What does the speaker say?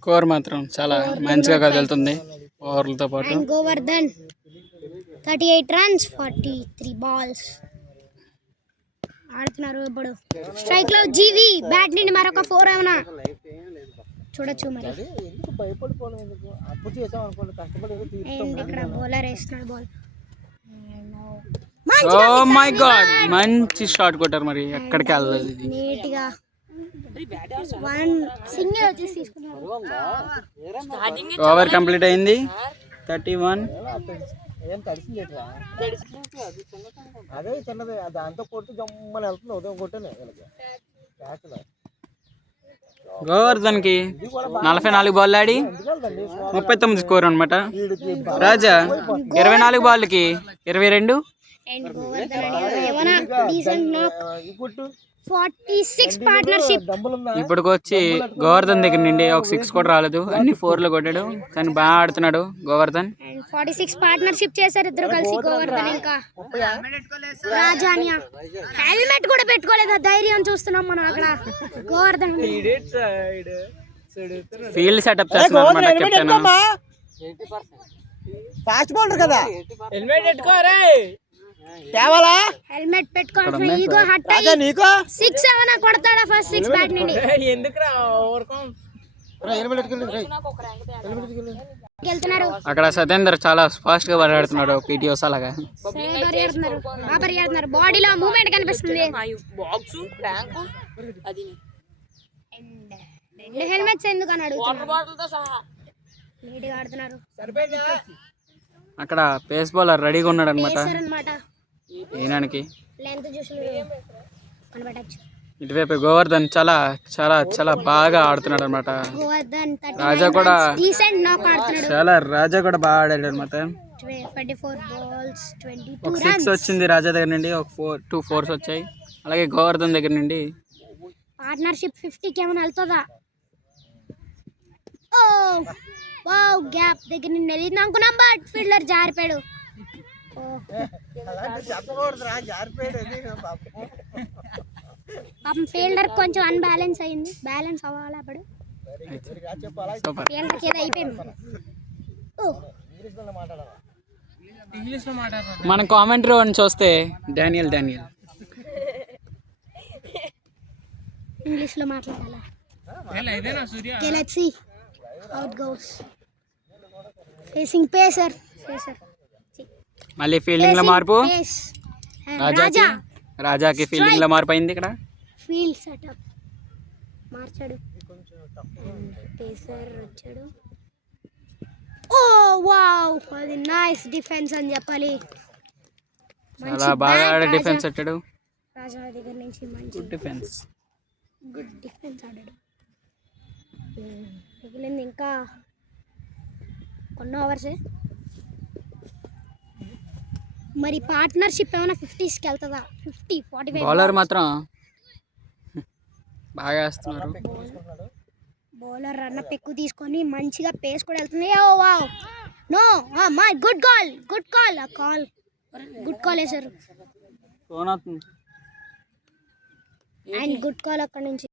Score మాత్రం చాలా మంచిగా కదులుతుంది ఓవర్లతో పాటు. గోవర్ధన్ 38 runs 43 balls ఆడుతున్నారు. ఇప్పుడు స్ట్రైక్ లో జీవి బ్యాట్ నుండి మరొక 4 ఏమన్నా చూడొచ్చు. మరి ఇక్కడ బౌలర్ వేస్తున్నాడు బాల్. ఓ మై గాడ్, మంచి షాట్ కొట్టారు. మరి ఎక్కడికి వెళ్ళలేదు ఇది. నీట్ గా వన్ సింగిల్ వచ్చేసి తీసుకున్నారు. ఓవర్ కంప్లీట్ అయింది. 31. గోవర్ధన్ కి 44 బాల్ ఆడి 39 స్కోర్ అనమాట. రాజా 24 బాల్కి 22. 46 పార్ట్నర్షిప్. ఇప్పటికి వచ్చి గోవర్ధన్ దగ్గర నుండి ఒక 6 కూడా రాలేదు. అన్ని 4 కొట్టాడు. కానీ బాగా ఆడుతున్నాడు గోవర్ధన్. 46 పార్ట్నర్షిప్ చేశారు ఇద్దరు కలిసి. గోవర్ధన్ ఇంకా రాజానియా హెల్మెట్ కూడా పెట్టుకోలేదు. ధైర్యం చూస్తున్నాం మనం అక్కడ. గోవర్ధన్ ఫీల్డ్ సెటప్ చేస్తున్నారు కెప్టెన్. ఫాస్ట్ బౌలర్ కదా, హెల్మెట్ పెట్టుకోరే. హెల్మెట్ పెట్టుకోవాల్సిన ఈగో హట్ అయ్యి నీకు 6 ఏమైనా కొడతాడా ఫస్ట్ 6 బ్యాట్ నుండి. ఎందుకురా ఓవర్కమ్ వెళ్తున్నారు. అక్కడ సతేందర్ చాలా ఫాస్ట్ గా పరిగెడుతున్నాడు. పీటీ ఉషా లాగా పరిగెడుతున్నారు. బాడీలో మూవ్మెంట్ కనిపిస్తుంది. రెండు హెల్మెట్స్ ఎందుకు అని అడుగుతున్నారు. నీట్గా ఆడుతున్నారు. అక్కడ పేస్ బౌలర్ రెడీగా ఉన్నాడు అనమాట. అన్నమాట ఈయనకి లెంత్ చూసి కనబడచ్చు. ఇటువైపు గోవర్ధన్ చాలా చాలా చాలా బాగా ఆడుతున్నాడు అనమాట. గోవర్ధన్ రాజా కూడా డీసెంట్ నాక్ ఆడుతున్నాడు. చాలా రాజా కూడా బాగా ఆడాడు అనమాట. 24 balls 22 ఒక runs. 6 వచ్చింది రాజా దగ్గర నుండి. ఒక 2 4s వచ్చాయి. అలాగే గోవర్ధన్ దగ్గర నుండి పార్ట్నర్షిప్ 50కి ఏమైనా వెళ్తుందా. ఓ వావ్, గ్యాప్ దగ్గర నుండి వెళ్ళింది అనుకున్నాం. బట్ ఫీల్డర్ జారిపోయాడు. పాపం ఫీల్డర్ కొంచెం అన్బ్యాలెన్స్ అయింది. బ్యాలెన్స్ అవ్వాలి అప్పుడు. ఫీల్డర్కి ఏదో అయిపోయింది. మన కామెంటరీ వాడిని చూస్తే డానియల్ ఇంగ్లీష్ లో మాట్లాడాలా. Okay, let's see how it goes. Facing pacer. మళ్ళీ ఫీల్డింగ్ లో మార్పు. రాజాకి ఫీల్డింగ్ లో మార్పు అయింది. ఇక్కడ ఫీల్డ్ సెటప్ మార్చాడు. పేసర్ వచ్చాడు. ఓ వావ్, అది నైస్ డిఫెన్స్ అని చెప్పాలి. చాలా బాగా డిఫెన్స్ పెట్టాడు. రాజా దగ్గర నుంచి మంచి గుడ్ డిఫెన్స్ ఆడాడు. మిగిలింది ఇంకా కొన్ని ఓవర్సే. మరి పార్ట్నర్షిప్ ఏమైనా 50స్కి వెళ్తుందా? 50 45 బౌలర్ మాత్రం బాగా వేస్తున్నారు. బౌలర్ రన్నప్ ఎక్కువ తీసుకొని మంచిగా పేస్ కూడా వెళ్తుంది. Oh wow, no my good call వేశారు. అండ్ గుడ్ కాల్ అక్కడ నుంచి.